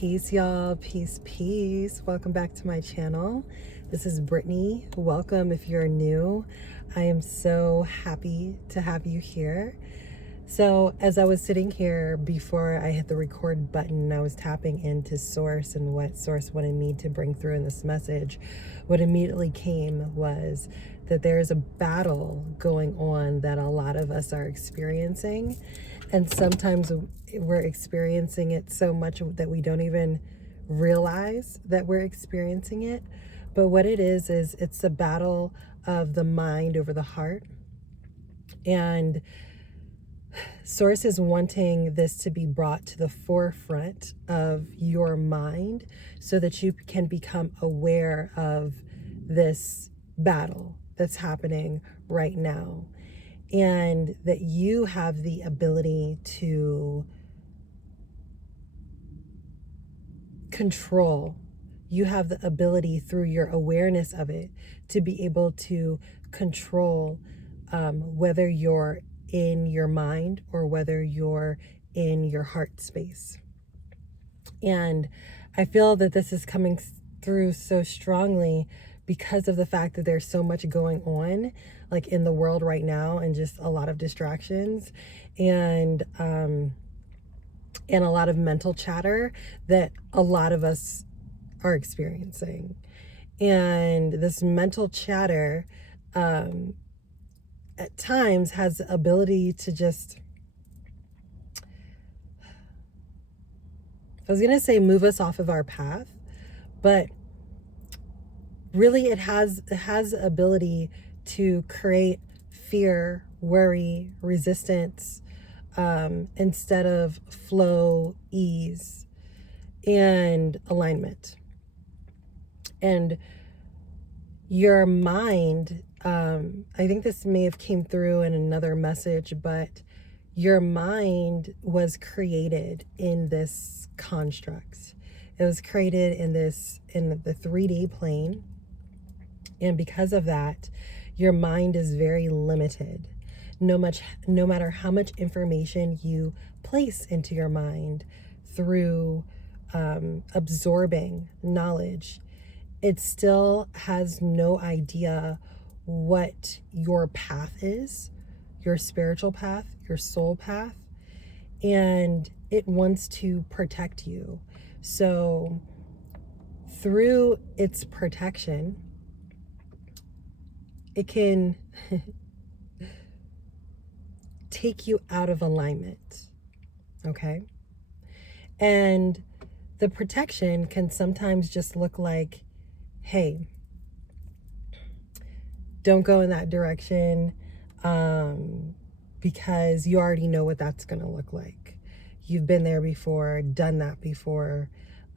Peace, y'all. Peace, peace. Welcome back to my channel. This is Brittany. Welcome if you're new. I am so happy to have you here. So as I was sitting here before I hit the record button, I was tapping into Source and what Source wanted me to bring through in this message. What immediately came was that there is a battle going on that a lot of us are experiencing. And sometimes we're experiencing it so much that we don't even realize that we're experiencing it. But what it is it's a battle of the mind over the heart. And Source is wanting this to be brought to the forefront of your mind so that you can become aware of this battle that's happening right now. And that you have the ability to control. You have the ability through your awareness of it to be able to control whether you're in your mind or whether you're in your heart space. And I feel that this is coming through so strongly because of the fact that there's so much going on like in the world right now, and just a lot of distractions and a lot of mental chatter that a lot of us are experiencing. And this mental chatter at times has the ability to just, I was going to say move us off of our path, but really it has the ability to create fear, worry, resistance, instead of flow, ease, and alignment. And your mind, I think this may have came through in another message, but your mind was created in this construct. It was created in the 3D plane. And because of that, your mind is very limited. No matter how much information you place into your mind through absorbing knowledge, it still has no idea what your path is, your spiritual path, your soul path, and it wants to protect you. So through its protection, it can take you out of alignment, okay? And the protection can sometimes just look like, hey, don't go in that direction because you already know what that's going to look like. You've been there before, done that before.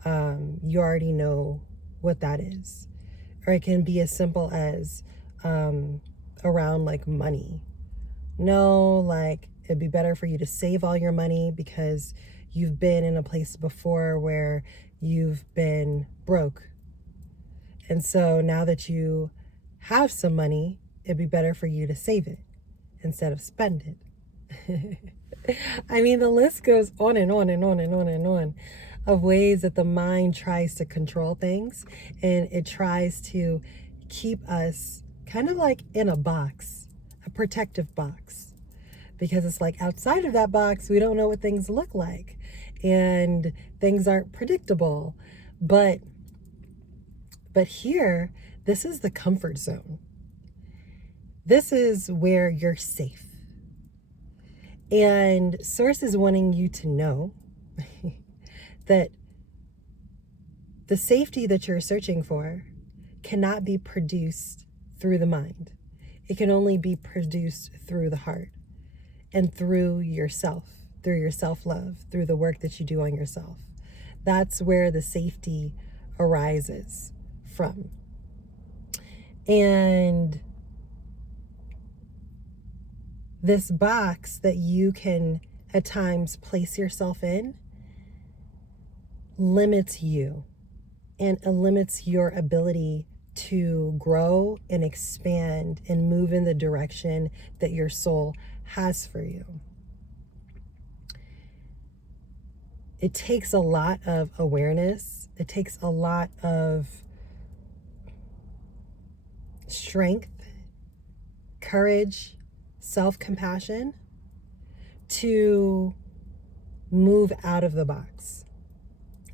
You already know what that is. Or it can be as simple as around like money. No, like it'd be better for you to save all your money because you've been in a place before where you've been broke. And so now that you have some money, it'd be better for you to save it instead of spend it. I mean, the list goes on and on and on and on and on of ways that the mind tries to control things, and it tries to keep us kind of like in a box, a protective box, because it's like outside of that box, we don't know what things look like and things aren't predictable. But here, this is the comfort zone. This is where you're safe. And Source is wanting you to know that the safety that you're searching for cannot be produced through the mind. It can only be produced through the heart and through yourself, through your self-love, through the work that you do on yourself. That's where the safety arises from. And this box that you can at times place yourself in limits you and it limits your ability to grow and expand and move in the direction that your soul has for you. it takes a lot of awareness. It takes a lot of strength, courage, self-compassion to move out of the box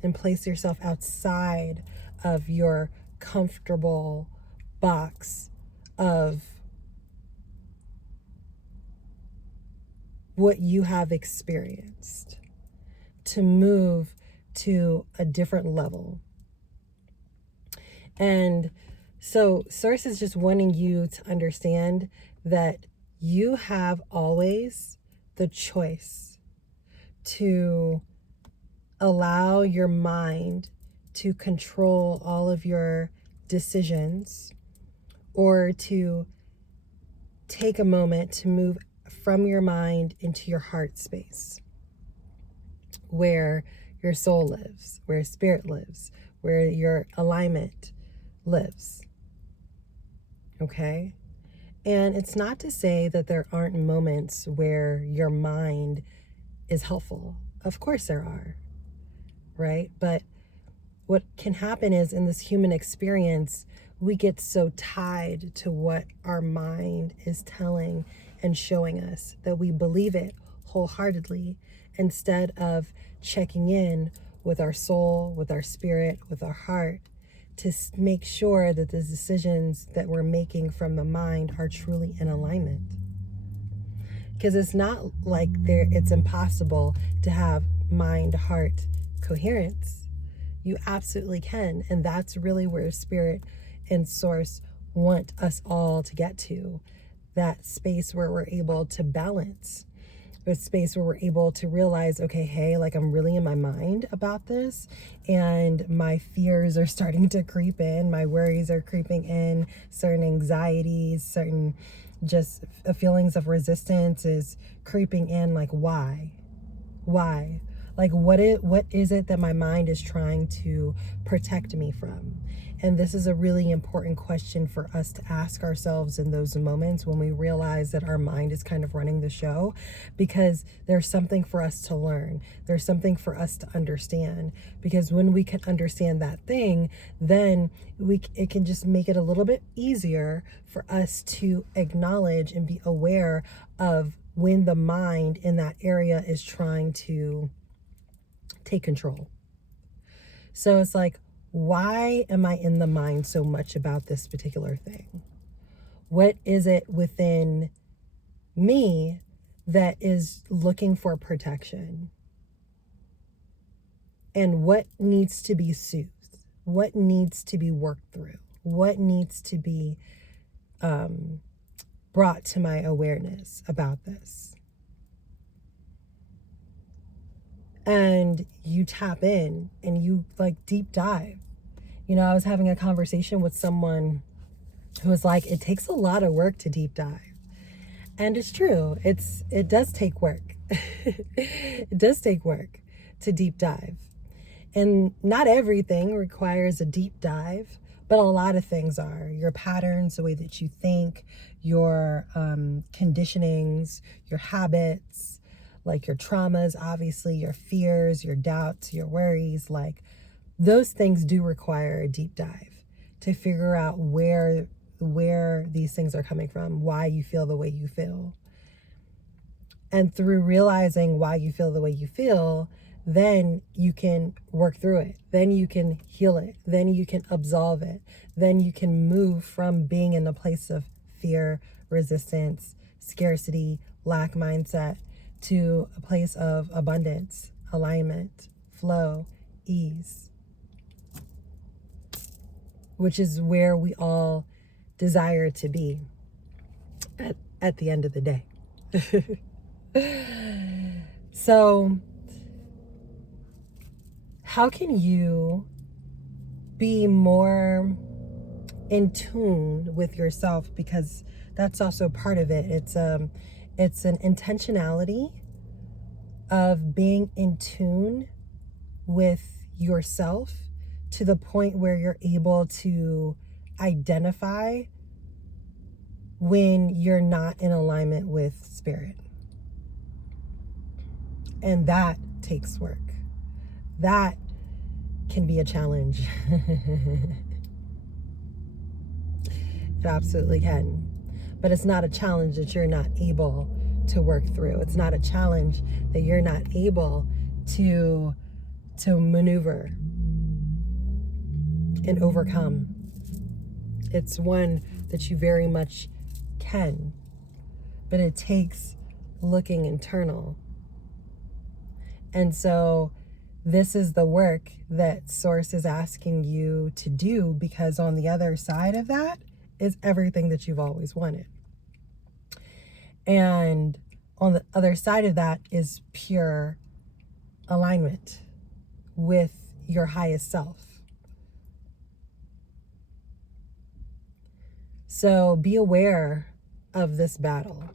and place yourself outside of your comfortable box of what you have experienced, to move to a different level. And so Source is just wanting you to understand that you have always the choice to allow your mind to control all of your decisions, or to take a moment to move from your mind into your heart space, where your soul lives, where spirit lives, where your alignment lives. Okay? And it's not to say that there aren't moments where your mind is helpful. Of course there are, right? But what can happen is, in this human experience, we get so tied to what our mind is telling and showing us that we believe it wholeheartedly, instead of checking in with our soul, with our spirit, with our heart, to make sure that the decisions that we're making from the mind are truly in alignment. Because it's not like it's impossible to have mind-heart coherence. You absolutely can. And that's really where Spirit and Source want us all to get to. That space where we're able to balance. A space where we're able to realize, okay, hey, like, I'm really in my mind about this, and my fears are starting to creep in, my worries are creeping in, certain anxieties, certain just feelings of resistance is creeping in. Like, why? Like, what is it that my mind is trying to protect me from? And this is a really important question for us to ask ourselves in those moments when we realize that our mind is kind of running the show, because there's something for us to learn. There's something for us to understand, because when we can understand that thing, then it can just make it a little bit easier for us to acknowledge and be aware of when the mind in that area is trying to take control. So it's like, why am I in the mind so much about this particular thing? What is it within me that is looking for protection? And what needs to be soothed? What needs to be worked through? What needs to be brought to my awareness about this? And you tap in and you deep dive. I was having a conversation with someone who was like, it takes a lot of work to deep dive. And it's true. It does take work. It does take work to deep dive. And not everything requires a deep dive, but a lot of things are. Your patterns, the way that you think, your conditionings, your habits, like your traumas, obviously, your fears, your doubts, your worries, like those things do require a deep dive to figure out where these things are coming from, why you feel the way you feel. And through realizing why you feel the way you feel, then you can work through it. Then you can heal it. Then you can absolve it. Then you can move from being in the place of fear, resistance, scarcity, lack mindset, to a place of abundance, alignment, flow, ease, which is where we all desire to be at the end of the day. So, how can you be more in tune with yourself? Because that's also part of it. It's an intentionality of being in tune with yourself to the point where you're able to identify when you're not in alignment with spirit. And that takes work. that can be a challenge. It absolutely can. But it's not a challenge that you're not able to work through. It's not a challenge that you're not able to maneuver and overcome. It's one that you very much can. But it takes looking internal. And so this is the work that Source is asking you to do, because on the other side of that is everything that you've always wanted. And on the other side of that is pure alignment with your highest self. So be aware of this battle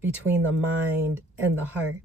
between the mind and the heart.